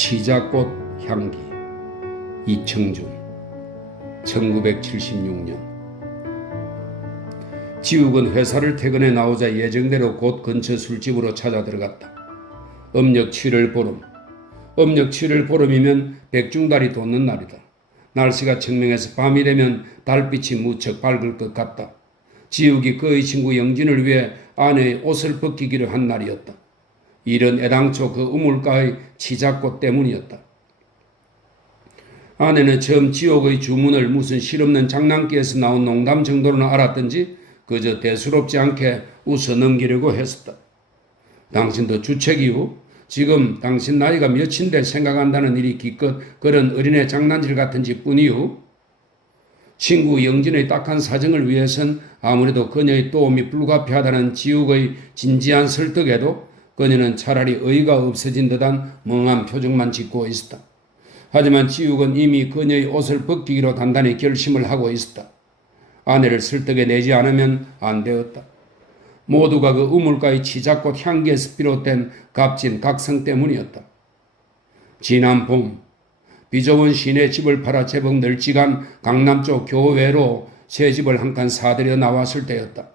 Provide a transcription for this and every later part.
치자꽃 향기. 이청준 1976년. 지욱은 회사를 퇴근해 나오자 예정대로 곧 근처 술집으로 찾아 들어갔다. 음력 7월 보름. 음력 7월 보름이면 백중달이 돋는 날이다. 날씨가 청명해서 밤이 되면 달빛이 무척 밝을 것 같다. 지욱이 그의 친구 영진을 위해 아내의 옷을 벗기기로 한 날이었다. 이런 애당초 그 우물가의 치자꽃 때문이었다. 아내는 처음 지옥의 주문을 무슨 실없는 장난기에서 나온 농담 정도로는 알았던지 그저 대수롭지 않게 웃어 넘기려고 했었다. 당신도 주책이후? 지금 당신 나이가 몇인데 생각한다는 일이 기껏 그런 어린애 장난질 같은지 뿐이후? 친구 영진의 딱한 사정을 위해선 아무래도 그녀의 도움이 불가피하다는 지욱의 진지한 설득에도 그녀는 차라리 의의가 없어진 듯한 멍한 표정만 짓고 있었다. 하지만 지욱은 이미 그녀의 옷을 벗기기로 단단히 결심을 하고 있었다. 아내를 설득해 내지 않으면 안 되었다. 모두가 그 우물가의 치자꽃 향기에서 비롯된 값진 각성 때문이었다. 지난 봄 비좁은 시내 집을 팔아 제법 널찍한 강남 쪽 교외로 새 집을 한 칸 사들여 나왔을 때였다.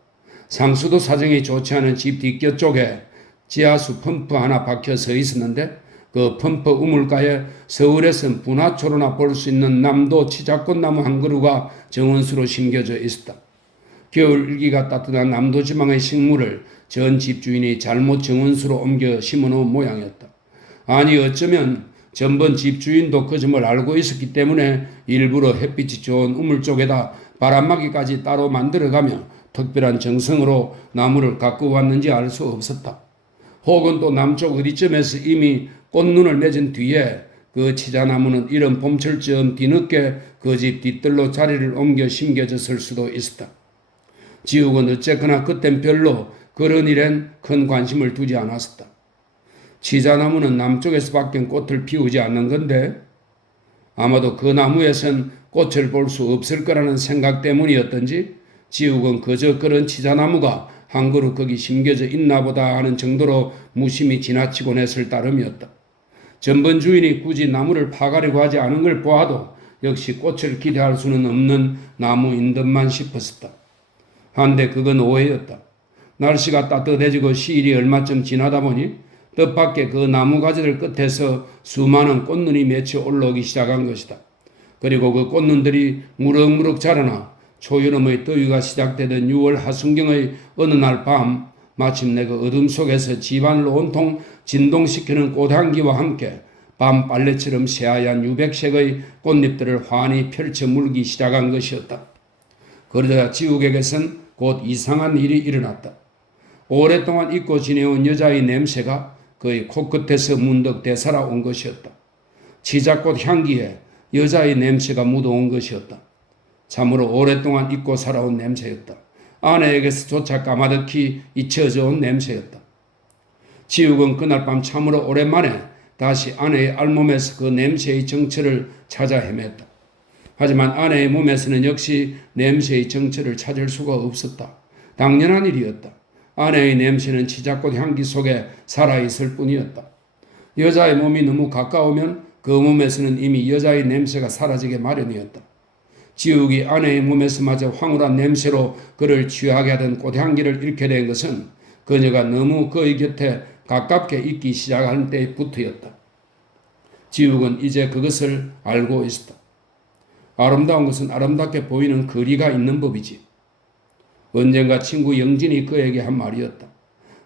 상수도 사정이 좋지 않은 집 뒷곁 쪽에 지하수 펌프 하나 박혀 서 있었는데 그 펌프 우물가에 서울에선 분화초로나 볼 수 있는 남도 치자꽃나무 한 그루가 정원수로 심겨져 있었다. 겨울 일기가 따뜻한 남도 지방의 식물을 전 집주인이 잘못 정원수로 옮겨 심어놓은 모양이었다. 아니 어쩌면 전번 집주인도 그 점을 알고 있었기 때문에 일부러 햇빛이 좋은 우물 쪽에다 바람막이까지 따로 만들어가며 특별한 정성으로 나무를 가꾸어 왔는지 알 수 없었다. 혹은 또 남쪽 어디쯤에서 이미 꽃눈을 맺은 뒤에 그 치자나무는 이른 봄철쯤 뒤늦게 그 집 뒤뜰로 자리를 옮겨 심겨졌을 수도 있었다. 지욱은 어쨌거나 그땐 별로 그런 일엔 큰 관심을 두지 않았었다. 치자나무는 남쪽에서밖에 꽃을 피우지 않는 건데 아마도 그 나무에선 꽃을 볼 수 없을 거라는 생각 때문이었던지 지욱은 그저 그런 치자나무가 한 그루 거기 심겨져 있나 보다 하는 정도로 무심히 지나치곤 했을 따름이었다. 전번 주인이 굳이 나무를 파가려고 하지 않은 걸 보아도 역시 꽃을 기대할 수는 없는 나무인 듯만 싶었었다. 한데 그건 오해였다. 날씨가 따뜻해지고 시일이 얼마쯤 지나다 보니 뜻밖의 그 나무 가지들 끝에서 수많은 꽃눈이 맺혀 올라오기 시작한 것이다. 그리고 그 꽃눈들이 무럭무럭 자라나 초여름의 더위가 시작되던 6월 하순경의 어느 날 밤 마침내 그 어둠 속에서 집안을 온통 진동시키는 꽃향기와 함께 밤 빨래처럼 새하얀 유백색의 꽃잎들을 환히 펼쳐 물기 시작한 것이었다. 그러자 지욱에게선 곧 이상한 일이 일어났다. 오랫동안 잊고 지내온 여자의 냄새가 그의 코끝에서 문득 되살아온 것이었다. 치자꽃 향기에 여자의 냄새가 묻어온 것이었다. 참으로 오랫동안 잊고 살아온 냄새였다. 아내에게서조차 까마득히 잊혀져 온 냄새였다. 지욱은 그날 밤 참으로 오랜만에 다시 아내의 알몸에서 그 냄새의 정처를 찾아 헤맸다. 하지만 아내의 몸에서는 역시 냄새의 정처를 찾을 수가 없었다. 당연한 일이었다. 아내의 냄새는 치자꽃 향기 속에 살아있을 뿐이었다. 여자의 몸이 너무 가까우면 그 몸에서는 이미 여자의 냄새가 사라지게 마련이었다. 지욱이 아내의 몸에서마저 황홀한 냄새로 그를 취하게 하던 꽃향기를 잃게 된 것은 그녀가 너무 그의 곁에 가깝게 있기 시작한 때부터였다. 지욱은 이제 그것을 알고 있었다. 아름다운 것은 아름답게 보이는 거리가 있는 법이지. 언젠가 친구 영진이 그에게 한 말이었다.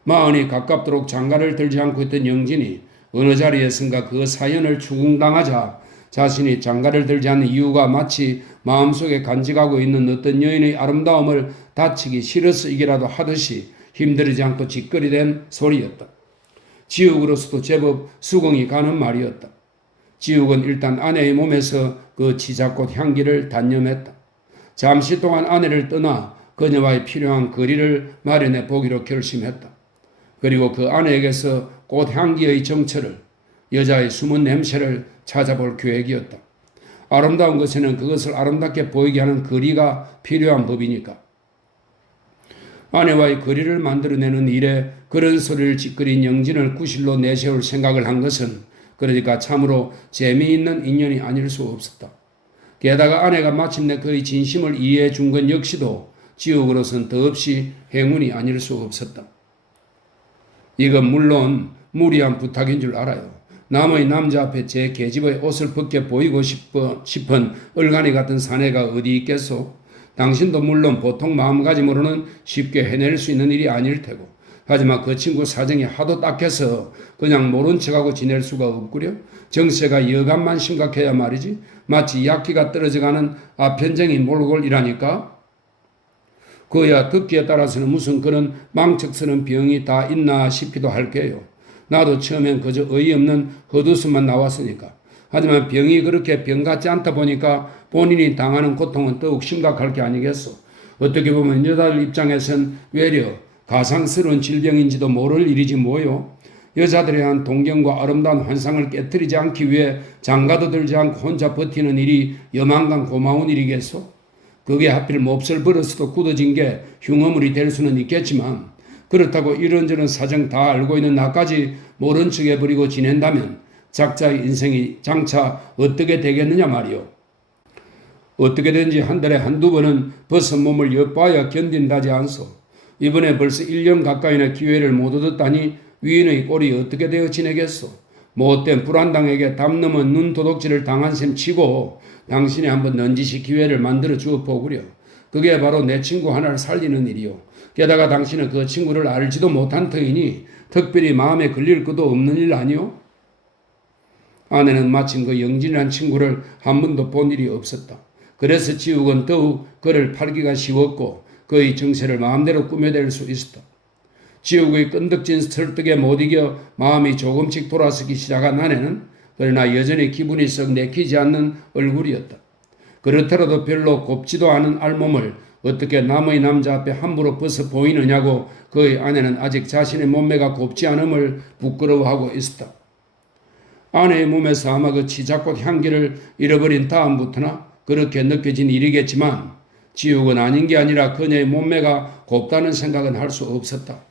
마흔이 가깝도록 장가를 들지 않고 있던 영진이 어느 자리에선가 그 사연을 추궁당하자 자신이 장가를 들지 않는 이유가 마치 마음속에 간직하고 있는 어떤 여인의 아름다움을 다치기 싫어서이기라도 하듯이 힘들이지 않고 짓거리된 소리였다. 지욱으로서도 제법 수긍이 가는 말이었다. 지욱은 일단 아내의 몸에서 그 치자꽃 향기를 단념했다. 잠시 동안 아내를 떠나 그녀와의 필요한 거리를 마련해 보기로 결심했다. 그리고 그 아내에게서 꽃향기의 정처를, 여자의 숨은 냄새를 찾아볼 계획이었다. 아름다운 것에는 그것을 아름답게 보이게 하는 거리가 필요한 법이니까. 아내와의 거리를 만들어내는 일에 그런 소리를 짓거린 영진을 구실로 내세울 생각을 한 것은 그러니까 참으로 재미있는 인연이 아닐 수 없었다. 게다가 아내가 마침내 그의 진심을 이해해 준 것 역시도 지옥으로선 더없이 행운이 아닐 수 없었다. 이건 물론 무리한 부탁인 줄 알아요. 남의 남자 앞에 제 계집의 옷을 벗겨 보이고 싶은 얼간이 같은 사내가 어디 있겠소? 당신도 물론 보통 마음가짐으로는 쉽게 해낼 수 있는 일이 아닐 테고, 하지만 그 친구 사정이 하도 딱해서 그냥 모른 척하고 지낼 수가 없구려. 정세가 여간만 심각해야 말이지, 마치 약기가 떨어져가는 아편쟁이 몰골이라니까. 그야 듣기에 따라서는 무슨 그런 망측스러운 병이 다 있나 싶기도 할게요. 나도 처음엔 그저 어이없는 헛웃음만 나왔으니까. 하지만 병이 그렇게 병 같지 않다 보니까 본인이 당하는 고통은 더욱 심각할 게 아니겠소. 어떻게 보면 여자들 입장에선 외려 가상스러운 질병인지도 모를 일이지 뭐요. 여자들에 대한 동경과 아름다운 환상을 깨뜨리지 않기 위해 장가도 들지 않고 혼자 버티는 일이 여만간 고마운 일이겠소. 그게 하필 몹쓸 버릇으로 굳어진 게 흉어물이 될 수는 있겠지만, 그렇다고 이런저런 사정 다 알고 있는 나까지 모른 척 해버리고 지낸다면 작자의 인생이 장차 어떻게 되겠느냐 말이오. 어떻게든지 한 달에 한두 번은 벗은 몸을 엿봐야 견딘다지 않소. 이번에 벌써 1년 가까이나 기회를 못 얻었다니 위인의 꼴이 어떻게 되어 지내겠소. 못된 불안당에게 담 넘은 눈 도둑질을 당한 셈 치고 당신이 한번 넌지시 기회를 만들어 주어 보구려. 그게 바로 내 친구 하나를 살리는 일이요. 게다가 당신은 그 친구를 알지도 못한 터이니 특별히 마음에 걸릴 것도 없는 일 아니오? 아내는 마침 그 영진이란 친구를 한 번도 본 일이 없었다. 그래서 지욱은 더욱 그를 팔기가 쉬웠고 그의 정세를 마음대로 꾸며댈 수 있었다. 지욱의 끈덕진 설득에 못 이겨 마음이 조금씩 돌아서기 시작한 아내는 그러나 여전히 기분이 썩 내키지 않는 얼굴이었다. 그렇더라도 별로 곱지도 않은 알몸을 어떻게 남의 남자 앞에 함부로 벗어 보이느냐고 그의 아내는 아직 자신의 몸매가 곱지 않음을 부끄러워하고 있었다. 아내의 몸에서 아마 그 치자꽃 향기를 잃어버린 다음부터나 그렇게 느껴진 일이겠지만 지욱은 아닌 게 아니라 그녀의 몸매가 곱다는 생각은 할 수 없었다.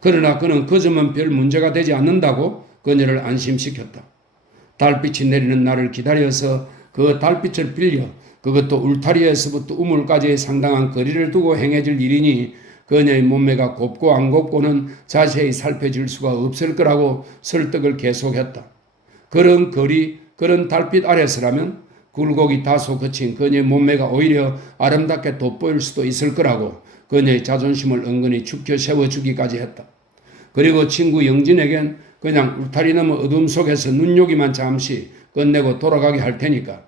그러나 그는 그 점은 별 문제가 되지 않는다고 그녀를 안심시켰다. 달빛이 내리는 날을 기다려서 그 달빛을 빌려 그것도 울타리에서부터 우물까지의 상당한 거리를 두고 행해질 일이니 그녀의 몸매가 곱고 안 곱고는 자세히 살펴질 수가 없을 거라고 설득을 계속했다. 그런 거리, 그런 달빛 아래서라면 굴곡이 다소 거친 그녀의 몸매가 오히려 아름답게 돋보일 수도 있을 거라고 그녀의 자존심을 은근히 축켜 세워주기까지 했다. 그리고 친구 영진에겐 그냥 울타리 너머 어둠 속에서 눈요기만 잠시 끝내고 돌아가게 할 테니까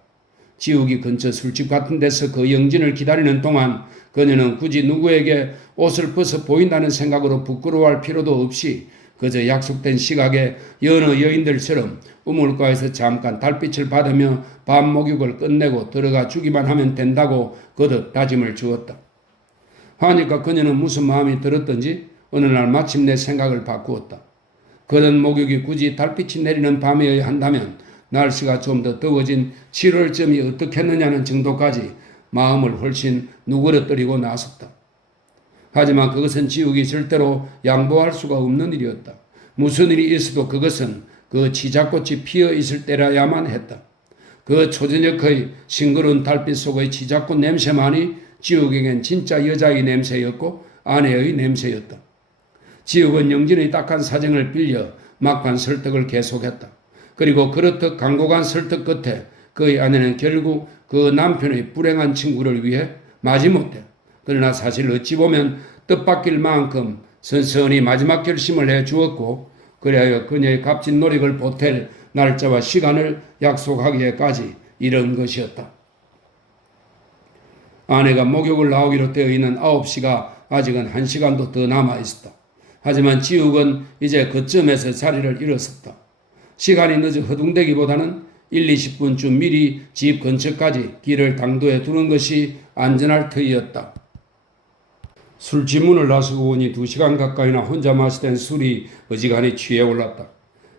지욱이 근처 술집 같은 데서 그 영진을 기다리는 동안 그녀는 굳이 누구에게 옷을 벗어 보인다는 생각으로 부끄러워할 필요도 없이 그저 약속된 시각에 여느 여인들처럼 우물가에서 잠깐 달빛을 받으며 밤 목욕을 끝내고 들어가 주기만 하면 된다고 거듭 다짐을 주었다. 하니까 그녀는 무슨 마음이 들었던지 어느 날 마침내 생각을 바꾸었다. 그런 목욕이 굳이 달빛이 내리는 밤이어야 한다면 날씨가 좀 더 더워진 7월쯤이 어떻겠느냐는 정도까지 마음을 훨씬 누그러뜨리고 나섰다. 하지만 그것은 지욱이 절대로 양보할 수가 없는 일이었다. 무슨 일이 있어도 그것은 그 치자꽃이 피어 있을 때라야만 했다. 그 초저녁의 싱그러운 달빛 속의 치자꽃 냄새만이 지욱에겐 진짜 여자의 냄새였고 아내의 냄새였다. 지욱은 영진의 딱한 사정을 빌려 막판 설득을 계속했다. 그리고 그렇듯 강고간 설득 끝에 그의 아내는 결국 그 남편의 불행한 친구를 위해 마지못해 그러나 사실 어찌 보면 뜻밖일 만큼 선선히 마지막 결심을 해 주었고 그리하여 그녀의 값진 노력을 보탤 날짜와 시간을 약속하기에까지 이른 것이었다. 아내가 목욕을 나오기로 되어 있는 9시가 아직은 1시간도 더 남아 있었다. 하지만 지욱은 이제 그쯤에서 자리를 일었었다. 시간이 늦어 허둥대기보다는 1-20분쯤 미리 집 근처까지 길을 당도해 두는 것이 안전할 터이었다. 술집 문을 나서고 보니 2시간 가까이나 혼자 마시던 술이 어지간히 취해 올랐다.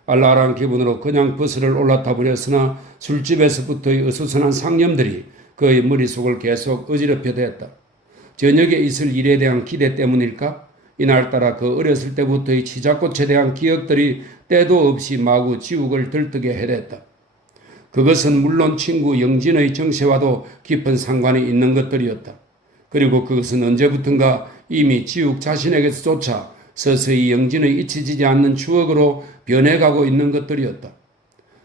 알랄한 기분으로 그냥 버스를 올라타 버렸으나 술집에서부터의 어수선한 상념들이 그의 머릿속을 계속 어지럽혀 대었다. 저녁에 있을 일에 대한 기대 때문일까? 이날따라 그 어렸을 때부터의 치자꽃에 대한 기억들이 때도 없이 마구 지옥을 들뜨게 해댔다. 그것은 물론 친구 영진의 정체와도 깊은 상관이 있는 것들이었다. 그리고 그것은 언제부턴가 이미 지욱 자신에게서조차 서서히 영진의 잊혀지지 않는 추억으로 변해가고 있는 것들이었다.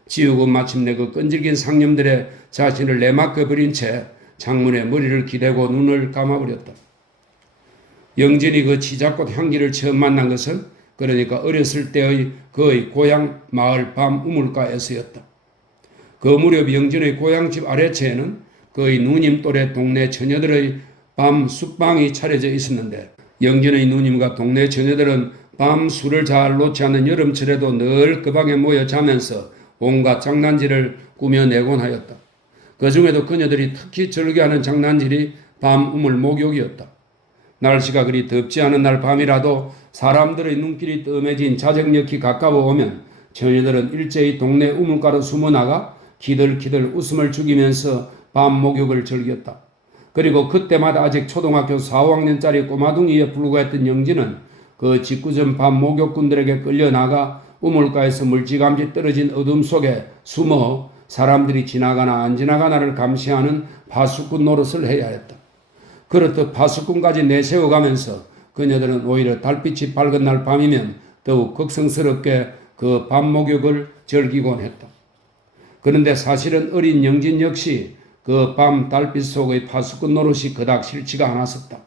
지욱은 마침내 그 끈질긴 상념들에 자신을 내맡겨버린 채 창문에 머리를 기대고 눈을 감아버렸다. 영진이 그 치자꽃 향기를 처음 만난 것은 그러니까 어렸을 때의 그의 고향 마을 밤 우물가에서였다. 그 무렵 영진의 고향집 아래채에는 그의 누님 또래 동네 처녀들의 밤 숲방이 차려져 있었는데 영진의 누님과 동네 처녀들은 밤 술을 잘 놓지 않는 여름철에도 늘 그 방에 모여 자면서 온갖 장난질을 꾸며내곤 하였다. 그 중에도 그녀들이 특히 즐겨하는 장난질이 밤 우물 목욕이었다. 날씨가 그리 덥지 않은 날 밤이라도 사람들의 눈길이 뜸해진 자정녘이 가까워 오면 처녀들은 일제히 동네 우물가로 숨어나가 기들기들 웃음을 죽이면서 밤 목욕을 즐겼다. 그리고 그때마다 아직 초등학교 4, 5학년짜리 꼬마둥이에 불과했던 영진은 그 직구전 밤 목욕꾼들에게 끌려나가 우물가에서 물지감지 떨어진 어둠 속에 숨어 사람들이 지나가나 안 지나가나를 감시하는 파수꾼 노릇을 해야 했다. 그렇듯 파수꾼까지 내세워가면서 그녀들은 오히려 달빛이 밝은 날 밤이면 더욱 극성스럽게 그 밤 목욕을 즐기곤 했다. 그런데 사실은 어린 영진 역시 그 밤 달빛 속의 파수꾼 노릇이 그닥 싫지가 않았었다.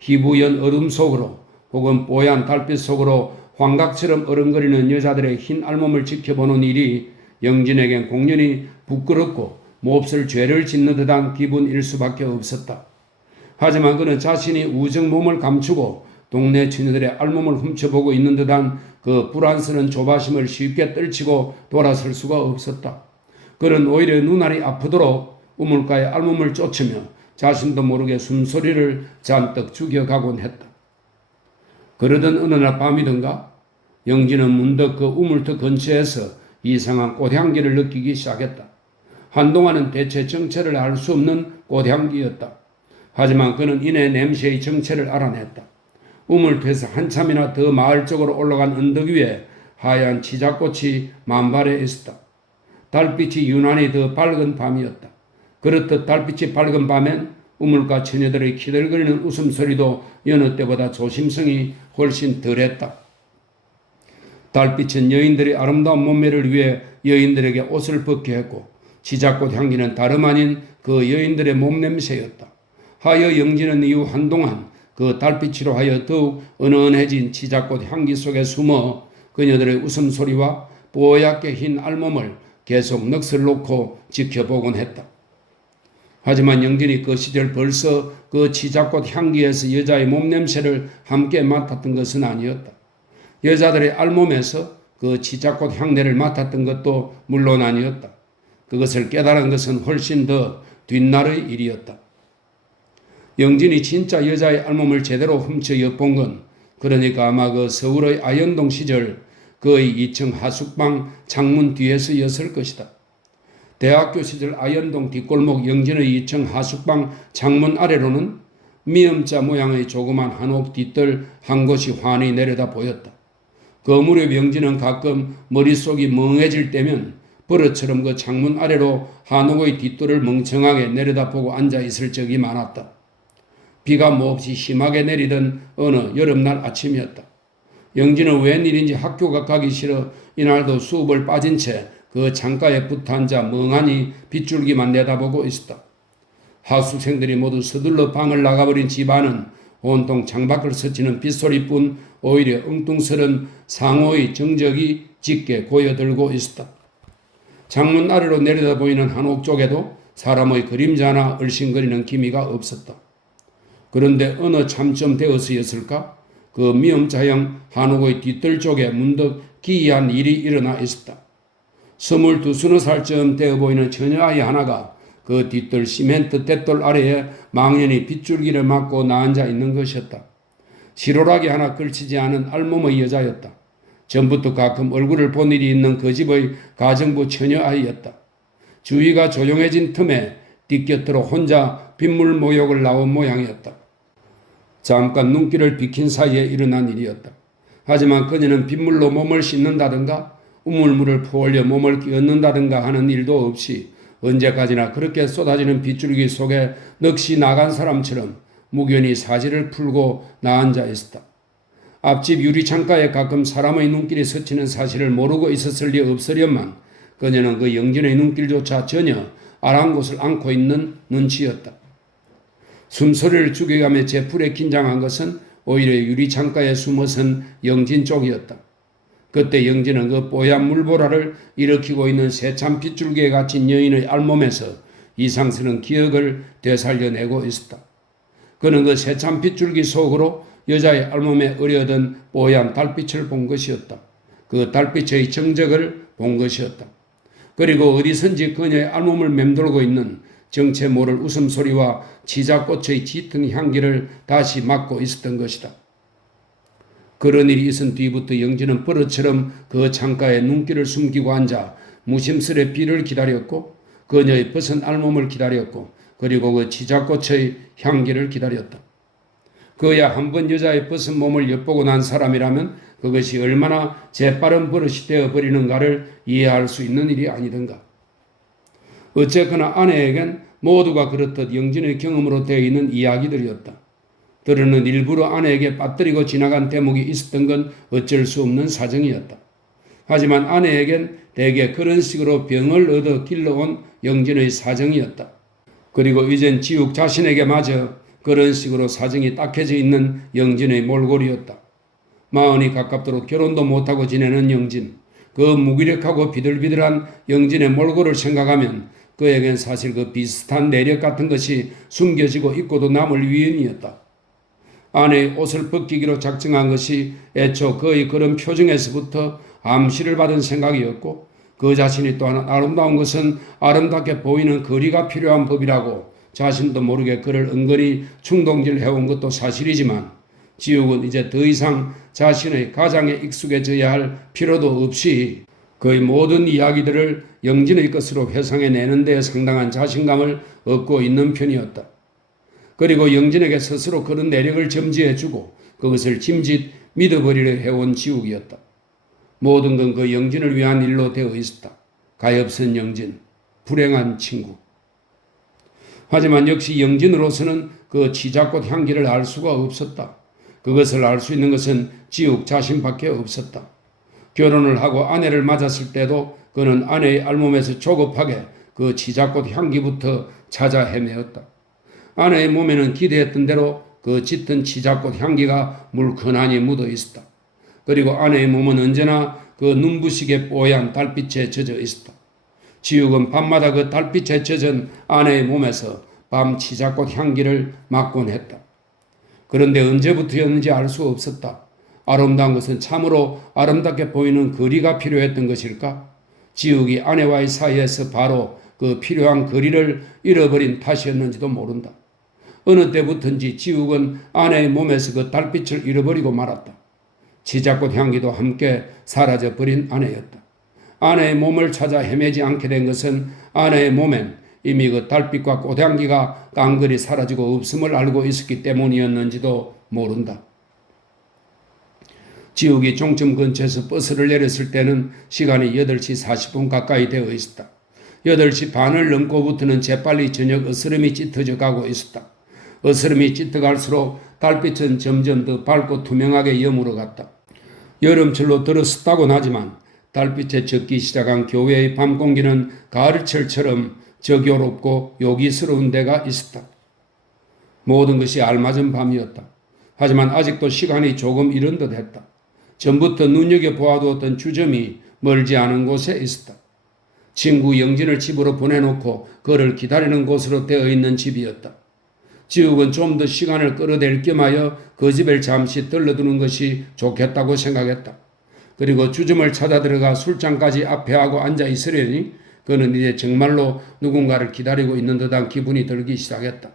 희부연 어둠 속으로 혹은 뽀얀 달빛 속으로 환각처럼 어른거리는 여자들의 흰 알몸을 지켜보는 일이 영진에겐 공연히 부끄럽고 몹쓸 죄를 짓는 듯한 기분일 수밖에 없었다. 하지만 그는 자신이 우정 몸을 감추고 동네 처녀들의 알몸을 훔쳐보고 있는 듯한 그 불안스러운 조바심을 쉽게 떨치고 돌아설 수가 없었다. 그는 오히려 눈알이 아프도록 우물가의 알몸을 쫓으며 자신도 모르게 숨소리를 잔뜩 죽여가곤 했다. 그러던 어느 날 밤이던가 영진은 문득 그 우물터 근처에서 이상한 꽃향기를 느끼기 시작했다. 한동안은 대체 정체를 알 수 없는 꽃향기였다. 하지만 그는 이내 냄새의 정체를 알아냈다. 우물터에서 한참이나 더 마을 쪽으로 올라간 언덕 위에 하얀 치자꽃이 만발해 있었다. 달빛이 유난히 더 밝은 밤이었다. 그렇듯 달빛이 밝은 밤엔 우물가 처녀들의 키들거리는 웃음소리도 여느 때보다 조심성이 훨씬 덜했다. 달빛은 여인들의 아름다운 몸매를 위해 여인들에게 옷을 벗게 했고 치자꽃 향기는 다름 아닌 그 여인들의 몸냄새였다. 하여 영진은 이후 한동안 그 달빛으로 하여 더욱 은은해진 치자꽃 향기 속에 숨어 그녀들의 웃음소리와 뽀얗게 흰 알몸을 계속 넋을 놓고 지켜보곤 했다. 하지만 영진이 그 시절 벌써 그 치자꽃 향기에서 여자의 몸냄새를 함께 맡았던 것은 아니었다. 여자들의 알몸에서 그 치자꽃 향내를 맡았던 것도 물론 아니었다. 그것을 깨달은 것은 훨씬 더 뒷날의 일이었다. 영진이 진짜 여자의 알몸을 제대로 훔쳐 엿본 건 그러니까 아마 그 서울의 아현동 시절 그의 2층 하숙방 창문 뒤에서였을 것이다. 대학교 시절 아현동 뒷골목 영진의 2층 하숙방 창문 아래로는 미음자 모양의 조그만 한옥 뒷뜰 한 곳이 환히 내려다 보였다. 그 무렵 영진은 가끔 머릿속이 멍해질 때면 버릇처럼 그 창문 아래로 한옥의 뒷뜰을 멍청하게 내려다보고 앉아 있을 적이 많았다. 비가 몹시 심하게 내리던 어느 여름날 아침이었다. 영진은 웬일인지 학교가 가기 싫어 이날도 수업을 빠진 채 그 창가에 붙어 앉아 멍하니 빗줄기만 내다보고 있었다. 하숙생들이 모두 서둘러 방을 나가버린 집안은 온통 창밖을 스치는 빗소리뿐 오히려 엉뚱스런 상호의 정적이 짙게 고여들고 있었다. 창문 아래로 내려다 보이는 한옥 쪽에도 사람의 그림자나 얼씬거리는 기미가 없었다. 그런데 어느 참쯤 되어서였을까? 그 미음자형 한옥의 뒷뜰 쪽에 문득 기이한 일이 일어나 있었다. 22-20살쯤 되어 보이는 처녀아이 하나가 그 뒷뜰 시멘트 돛돌 아래에 망연히 빗줄기를 맞고 나앉아 있는 것이었다. 시로락이 하나 걸치지 않은 알몸의 여자였다. 전부터 가끔 얼굴을 본 일이 있는 그 집의 가정부 처녀아이였다. 주위가 조용해진 틈에 뒷곁으로 혼자 빗물 모욕을 나온 모양이었다. 잠깐 눈길을 비킨 사이에 일어난 일이었다. 하지만 그녀는 빗물로 몸을 씻는다든가 우물물을 퍼올려 몸을 끼얹는다든가 하는 일도 없이 언제까지나 그렇게 쏟아지는 빗줄기 속에 넋이 나간 사람처럼 무견히 사지를 풀고 나앉아 있었다. 앞집 유리창가에 가끔 사람의 눈길이 스치는 사실을 모르고 있었을 리 없으련만 그녀는 그 영진의 눈길조차 전혀 아랑곳을 안고 있는 눈치였다. 숨소리를 죽여가며 제풀에 긴장한 것은 오히려 유리창가에 숨어선 영진 쪽이었다. 그때 영진은 그 뽀얀 물보라를 일으키고 있는 세찬 빗줄기에 갇힌 여인의 알몸에서 이상스러운 기억을 되살려내고 있었다. 그는 그 세찬 빗줄기 속으로 여자의 알몸에 어려든 뽀얀 달빛을 본 것이었다. 그 달빛의 정적을 본 것이었다. 그리고 어디선지 그녀의 알몸을 맴돌고 있는 정체 모를 웃음소리와 치자꽃의 짙은 향기를 다시 맡고 있었던 것이다. 그런 일이 있은 뒤부터 영진은 버릇처럼 그 창가에 눈길을 숨기고 앉아 무심스레 비를 기다렸고 그녀의 벗은 알몸을 기다렸고 그리고 그 치자꽃의 향기를 기다렸다. 그야 한번 여자의 벗은 몸을 엿보고 난 사람이라면 그것이 얼마나 재빠른 버릇이 되어버리는가를 이해할 수 있는 일이 아니던가. 어쨌거나 아내에겐 모두가 그렇듯 영진의 경험으로 되어 있는 이야기들이었다. 들으는 일부러 아내에게 빠뜨리고 지나간 대목이 있었던 건 어쩔 수 없는 사정이었다. 하지만 아내에겐 대개 그런 식으로 병을 얻어 길러온 영진의 사정이었다. 그리고 이젠 지욱 자신에게 마저 그런 식으로 사정이 딱해져 있는 영진의 몰골이었다. 마흔이 가깝도록 결혼도 못하고 지내는 영진, 그 무기력하고 비들비들한 영진의 몰골을 생각하면 그에겐 사실 그 비슷한 내력 같은 것이 숨겨지고 있고도 남을 위험이었다. 아내의 옷을 벗기기로 작정한 것이 애초 그의 그런 표정에서부터 암시를 받은 생각이었고 그 자신이 또한 아름다운 것은 아름답게 보이는 거리가 필요한 법이라고 자신도 모르게 그를 은근히 충동질해온 것도 사실이지만 지욱은 이제 더 이상 자신의 가장에 익숙해져야 할 필요도 없이 그의 모든 이야기들을 영진의 것으로 회상해내는 데 상당한 자신감을 얻고 있는 편이었다. 그리고 영진에게 스스로 그런 내력을 점지해주고 그것을 짐짓 믿어버리려 해온 지욱이었다. 모든 건 그 영진을 위한 일로 되어 있었다. 가엾은 영진, 불행한 친구. 하지만 역시 영진으로서는 그 치자꽃 향기를 알 수가 없었다. 그것을 알 수 있는 것은 지욱 자신밖에 없었다. 결혼을 하고 아내를 맞았을 때도 그는 아내의 알몸에서 조급하게 그 치자꽃 향기부터 찾아 헤매었다. 아내의 몸에는 기대했던 대로 그 짙은 치자꽃 향기가 물큰하니 묻어 있었다. 그리고 아내의 몸은 언제나 그 눈부시게 뽀얀 달빛에 젖어 있었다. 지욱은 밤마다 그 달빛에 젖은 아내의 몸에서 밤 치자꽃 향기를 맡곤 했다. 그런데 언제부터였는지 알 수 없었다. 아름다운 것은 참으로 아름답게 보이는 거리가 필요했던 것일까? 지욱이 아내와의 사이에서 바로 그 필요한 거리를 잃어버린 탓이었는지도 모른다. 어느 때부터인지 지욱은 아내의 몸에서 그 달빛을 잃어버리고 말았다. 치자꽃 향기도 함께 사라져버린 아내였다. 아내의 몸을 찾아 헤매지 않게 된 것은 아내의 몸엔 이미 그 달빛과 꽃향기가 깡그리 사라지고 없음을 알고 있었기 때문이었는지도 모른다. 지욱이 종점 근처에서 버스를 내렸을 때는 시간이 8시 40분 가까이 되어 있었다. 8시 반을 넘고부터는 재빨리 저녁 어스름이 짙어져 가고 있었다. 어스름이 짙어갈수록 달빛은 점점 더 밝고 투명하게 여물어 갔다. 여름철로 들어섰다고는 하지만 달빛에 젖기 시작한 교외의 밤 공기는 가을철처럼 적요롭고 요기스러운 데가 있었다. 모든 것이 알맞은 밤이었다. 하지만 아직도 시간이 조금 이른 듯 했다. 전부터 눈여겨보아두었던 주점이 멀지 않은 곳에 있었다. 친구 영진을 집으로 보내놓고 그를 기다리는 곳으로 되어 있는 집이었다. 지욱은 좀 더 시간을 끌어낼 겸하여 그 집을 잠시 들러두는 것이 좋겠다고 생각했다. 그리고 주점을 찾아 들어가 술잔까지 앞에 하고 앉아 있으려니 그는 이제 정말로 누군가를 기다리고 있는 듯한 기분이 들기 시작했다.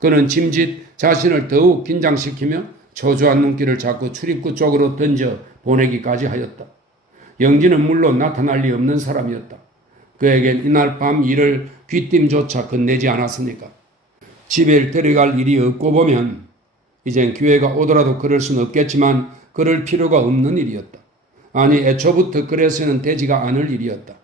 그는 짐짓 자신을 더욱 긴장시키며 초조한 눈길을 자꾸 출입구 쪽으로 던져 보내기까지 하였다. 영진은 물론 나타날 리 없는 사람이었다. 그에겐 이날 밤 일을 귀띔조차 건네지 않았으니까. 집에 데려갈 일이 없고 보면 이젠 기회가 오더라도 그럴 수는 없겠지만 그럴 필요가 없는 일이었다. 아니 애초부터 그래서는 되지가 않을 일이었다.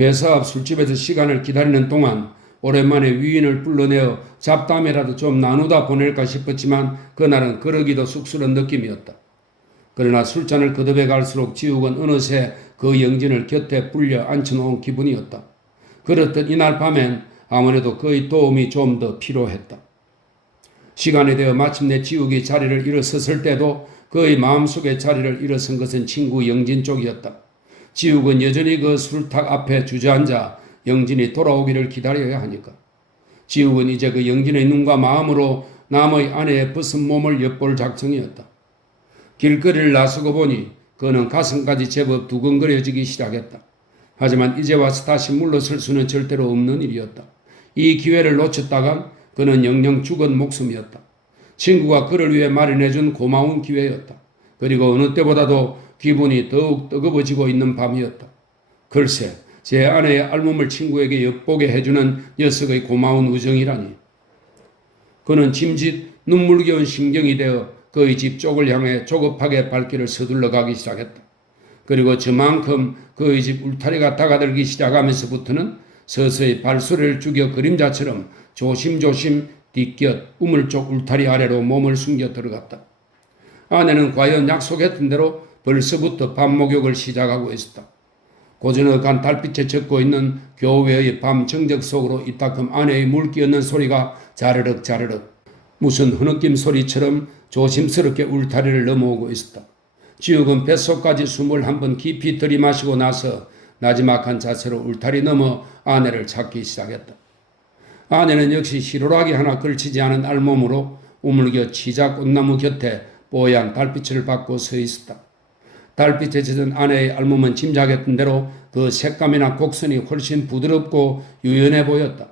회사 앞 술집에서 시간을 기다리는 동안 오랜만에 위인을 불러내어 잡담이라도 좀 나누다 보낼까 싶었지만 그날은 그러기도 쑥스러운 느낌이었다. 그러나 술잔을 거듭해 갈수록 지욱은 어느새 그 영진을 곁에 불려 앉혀놓은 기분이었다. 그렇듯 이날 밤엔 아무래도 그의 도움이 좀 더 필요했다. 시간이 되어 마침내 지욱이 자리를 일어섰을 때도 그의 마음속에 자리를 일어선 것은 친구 영진 쪽이었다. 지욱은 여전히 그 술탁 앞에 주저앉아 영진이 돌아오기를 기다려야 하니까. 지욱은 이제 그 영진의 눈과 마음으로 남의 아내의 벗은 몸을 엿볼 작정이었다. 길거리를 나서고 보니 그는 가슴까지 제법 두근거려지기 시작했다. 하지만 이제 와서 다시 물러설 수는 절대로 없는 일이었다. 이 기회를 놓쳤다간 그는 영영 죽은 목숨이었다. 친구가 그를 위해 마련해준 고마운 기회였다. 그리고 어느 때보다도 기분이 더욱 뜨거워지고 있는 밤이었다. 글쎄, 제 아내의 알몸을 친구에게 엿보게 해주는 녀석의 고마운 우정이라니. 그는 짐짓 눈물겨운 심경이 되어 그의 집 쪽을 향해 조급하게 발길을 서둘러 가기 시작했다. 그리고 저만큼 그의 집 울타리가 다가들기 시작하면서부터는 서서히 발소리를 죽여 그림자처럼 조심조심 뒷곁 우물 쪽 울타리 아래로 몸을 숨겨 들어갔다. 아내는 과연 약속했던 대로 벌써부터 밤 목욕을 시작하고 있었다. 고즈넉한 달빛에 젖고 있는 교외의 밤 정적 속으로 이따금 아내의 물기 얻는 소리가 자르륵 자르륵 무슨 흐느낌 소리처럼 조심스럽게 울타리를 넘어오고 있었다. 지욱은 뱃속까지 숨을 한번 깊이 들이마시고 나서 나지막한 자세로 울타리 넘어 아내를 찾기 시작했다. 아내는 역시 희로락이 하나 걸치지 않은 알몸으로 우물겨 치자 꽃나무 곁에 뽀얀 달빛을 받고 서 있었다. 달빛에 젖은 아내의 알몸은 짐작했던 대로 그 색감이나 곡선이 훨씬 부드럽고 유연해 보였다.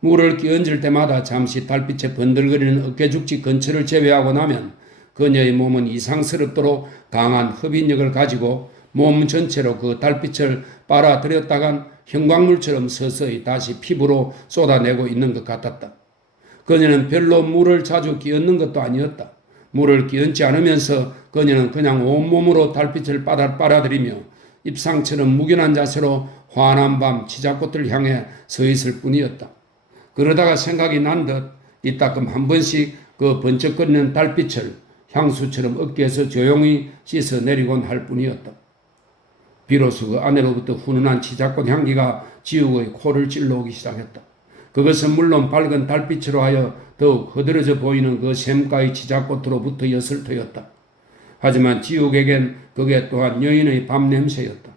물을 끼얹을 때마다 잠시 달빛에 번들거리는 어깨죽지 근처를 제외하고 나면 그녀의 몸은 이상스럽도록 강한 흡인력을 가지고 몸 전체로 그 달빛을 빨아들였다간 형광물처럼 서서히 다시 피부로 쏟아내고 있는 것 같았다. 그녀는 별로 물을 자주 끼얹는 것도 아니었다. 물을 끼얹지 않으면서 그녀는 그냥 온몸으로 달빛을 빨아들이며 입상처럼 묵연한 자세로 환한 밤 치자꽃을 향해 서 있을 뿐이었다. 그러다가 생각이 난 듯 이따금 한 번씩 그 번쩍거리는 달빛을 향수처럼 어깨에서 조용히 씻어내리곤 할 뿐이었다. 비로소 그 안으로부터 훈훈한 치자꽃 향기가 지욱의 코를 찔러오기 시작했다. 그것은 물론 밝은 달빛으로 하여 더욱 흐드러져 보이는 그 샘가의 치자꽃으로부터 였을 터였다. 하지만 지욱에겐 그게 또한 여인의 밤 냄새였다.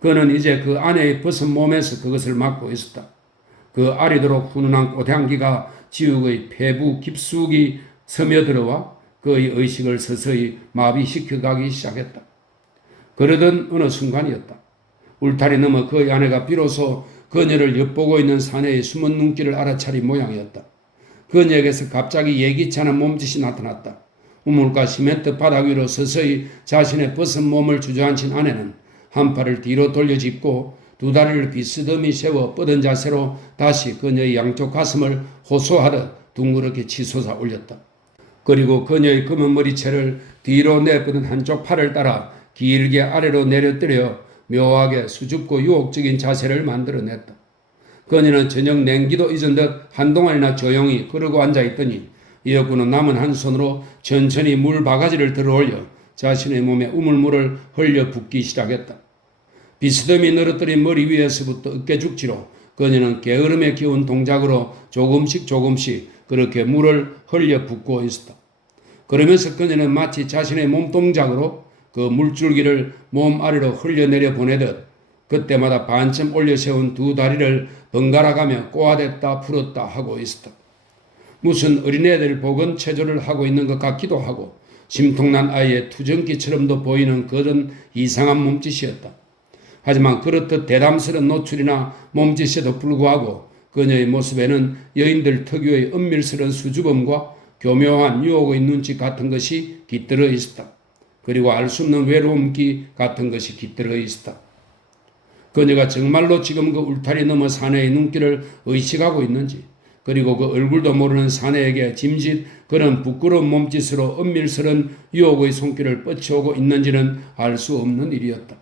그는 이제 그 아내의 벗은 몸에서 그것을 맡고 있었다. 그 아리도록 훈훈한 꽃향기가 지욱의 폐부 깊숙이 스며들어와 그의 의식을 서서히 마비시켜가기 시작했다. 그러던 어느 순간이었다. 울타리 너머 그의 아내가 비로소 그녀를 엿보고 있는 사내의 숨은 눈길을 알아차린 모양이었다. 그녀에게서 갑자기 예기치 않은 몸짓이 나타났다. 우물가 시멘트 바닥 위로 서서히 자신의 벗은 몸을 주저앉힌 아내는 한 팔을 뒤로 돌려짚고 두 다리를 비스듬히 세워 뻗은 자세로 다시 그녀의 양쪽 가슴을 호소하듯 둥그렇게 치솟아 올렸다. 그리고 그녀의 검은 머리채를 뒤로 내뻗은 한쪽 팔을 따라 길게 아래로 내려뜨려 묘하게 수줍고 유혹적인 자세를 만들어냈다. 그녀는 저녁 냉기도 잊은 듯 한동안이나 조용히 그러고 앉아있더니 이어구는 남은 한 손으로 천천히 물 바가지를 들어올려 자신의 몸에 우물물을 흘려 붓기 시작했다. 비스듬히 늘어뜨린 머리 위에서부터 어깨죽지로 그녀는 게으름에 기운 동작으로 조금씩 그렇게 물을 흘려 붓고 있었다. 그러면서 그녀는 마치 자신의 몸동작으로 그 물줄기를 몸 아래로 흘려내려 보내듯 그때마다 반쯤 올려 세운 두 다리를 번갈아가며 꼬아댔다 풀었다 하고 있었다. 무슨 어린애들 복은 체조를 하고 있는 것 같기도 하고 심통난 아이의 투정기처럼도 보이는 그런 이상한 몸짓이었다. 하지만 그렇듯 대담스러운 노출이나 몸짓에도 불구하고 그녀의 모습에는 여인들 특유의 은밀스러운 수줍음과 교묘한 유혹의 눈빛 같은 것이 깃들어 있었다. 그리고 알 수 없는 외로움기 같은 것이 깃들어 있었다. 그녀가 정말로 지금 그 울타리 너머 사내의 눈길을 의식하고 있는지, 그리고 그 얼굴도 모르는 사내에게 짐짓 그런 부끄러운 몸짓으로 은밀스런 유혹의 손길을 뻗쳐오고 있는지는 알 수 없는 일이었다.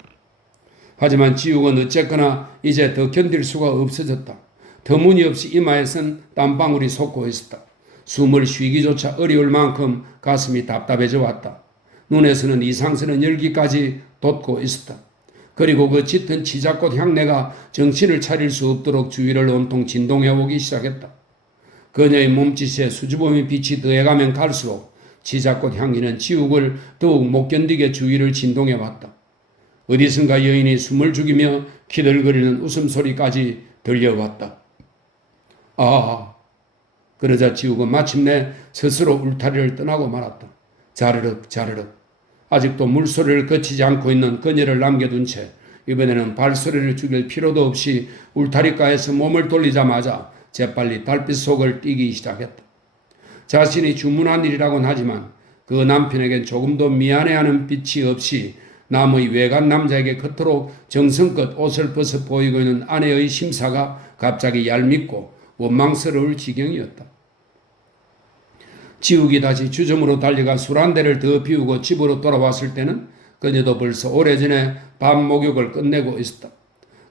하지만 지욱은 어쨌거나 이제 더 견딜 수가 없어졌다. 터무니없이 이마에선 땀방울이 솟고 있었다. 숨을 쉬기조차 어려울 만큼 가슴이 답답해져 왔다. 눈에서는 이상스러운 열기까지 돋고 있었다. 그리고 그 짙은 치자꽃 향내가 정신을 차릴 수 없도록 주위를 온통 진동해오기 시작했다. 그녀의 몸짓에 수줍음의 빛이 더해가면 갈수록 치자꽃 향기는 지욱을 더욱 못 견디게 주위를 진동해왔다. 어디선가 여인이 숨을 죽이며 키들거리는 웃음소리까지 들려왔다. 아! 그러자 지욱은 마침내 스스로 울타리를 떠나고 말았다. 자르륵 자르륵. 아직도 물소리를 그치지 않고 있는 그녀를 남겨둔 채 이번에는 발소리를 죽일 필요도 없이 울타리가에서 몸을 돌리자마자 재빨리 달빛 속을 뛰기 시작했다. 자신이 주문한 일이라고는 하지만 그 남편에겐 조금도 미안해하는 빛이 없이 남의 외간 남자에게 그토록 정성껏 옷을 벗어 보이고 있는 아내의 심사가 갑자기 얄밉고 원망스러울 지경이었다. 지욱이 다시 주점으로 달려가 술 한 대를 더 비우고 집으로 돌아왔을 때는 그녀도 벌써 오래전에 밤 목욕을 끝내고 있었다.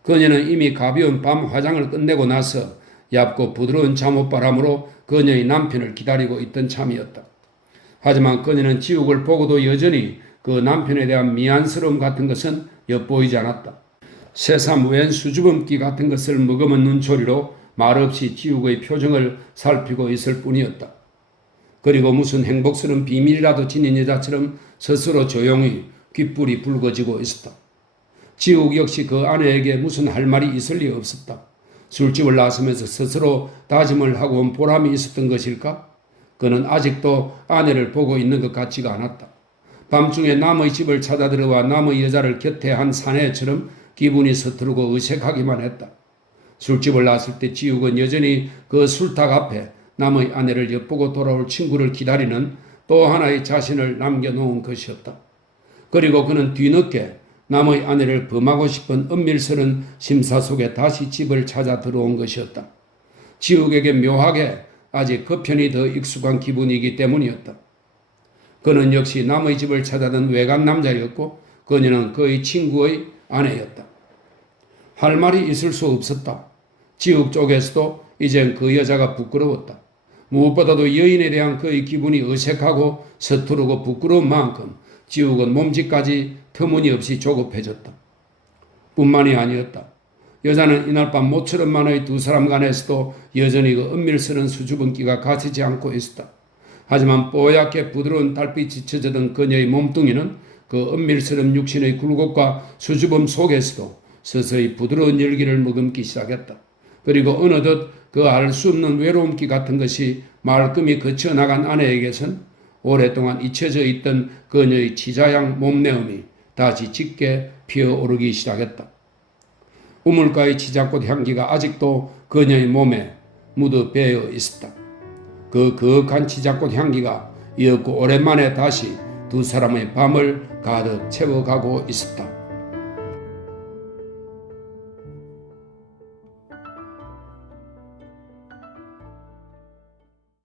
그녀는 이미 가벼운 밤 화장을 끝내고 나서 얇고 부드러운 잠옷바람으로 그녀의 남편을 기다리고 있던 참이었다. 하지만 그녀는 지욱을 보고도 여전히 그 남편에 대한 미안스러움 같은 것은 엿보이지 않았다. 새삼 웬 수줍음기 같은 것을 머금은 눈초리로 말없이 지욱의 표정을 살피고 있을 뿐이었다. 그리고 무슨 행복스러운 비밀이라도 지닌 여자처럼 스스로 조용히 귓불이 붉어지고 있었다. 지욱 역시 그 아내에게 무슨 할 말이 있을 리 없었다. 술집을 나서면서 스스로 다짐을 하고 온 보람이 있었던 것일까? 그는 아직도 아내를 보고 있는 것 같지가 않았다. 밤중에 남의 집을 찾아 들어와 남의 여자를 곁에 한 사내처럼 기분이 서투르고 어색하기만 했다. 술집을 나설 때 지욱은 여전히 그 술탁 앞에 남의 아내를 엿보고 돌아올 친구를 기다리는 또 하나의 자신을 남겨놓은 것이었다. 그리고 그는 뒤늦게 남의 아내를 범하고 싶은 은밀스러운 심사 속에 다시 집을 찾아 들어온 것이었다. 지욱에게 묘하게 아직 그 편이 더 익숙한 기분이기 때문이었다. 그는 역시 남의 집을 찾아든 외간 남자였고 그녀는 그의 친구의 아내였다. 할 말이 있을 수 없었다. 지욱 쪽에서도 이젠 그 여자가 부끄러웠다. 무엇보다도 여인에 대한 그의 기분이 어색하고 서투르고 부끄러운 만큼 지욱은 몸짓까지 터무니없이 조급해졌다. 뿐만이 아니었다. 여자는 이날 밤 모처럼 만의 두 사람 간에서도 여전히 그 은밀스러운 수줍음기가 가시지 않고 있었다. 하지만 뽀얗게 부드러운 달빛이 젖어든 그녀의 몸뚱이는 그 은밀스러운 육신의 굴곡과 수줍음 속에서도 서서히 부드러운 열기를 머금기 시작했다. 그리고 어느덧 그 알 수 없는 외로움기 같은 것이 말끔히 거쳐나간 아내에게선 오랫동안 잊혀져 있던 그녀의 치자향 몸내음이 다시 짙게 피어오르기 시작했다. 우물가의 치자꽃 향기가 아직도 그녀의 몸에 묻어 배어 있었다. 그 거룩한 치자꽃 향기가 이었고 오랜만에 다시 두 사람의 밤을 가득 채워가고 있었다.